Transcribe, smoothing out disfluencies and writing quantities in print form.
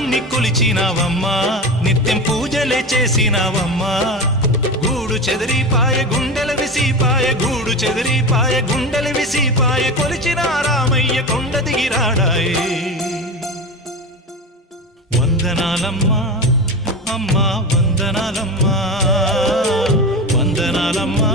రాముణ్ణి కొలిచినావమ్మా నిత్యం పూజలే చేసినావమ్మా గూడు చెదిరిపాయ గుండెల విసిపాయ గూడు చెదిరిపాయ గుండెల విసిపాయ కొలిచిన రామయ్య కొండ దిగిరాడాయే వందనాలమ్మా అమ్మా వందనాలమ్మా వందనాలమ్మా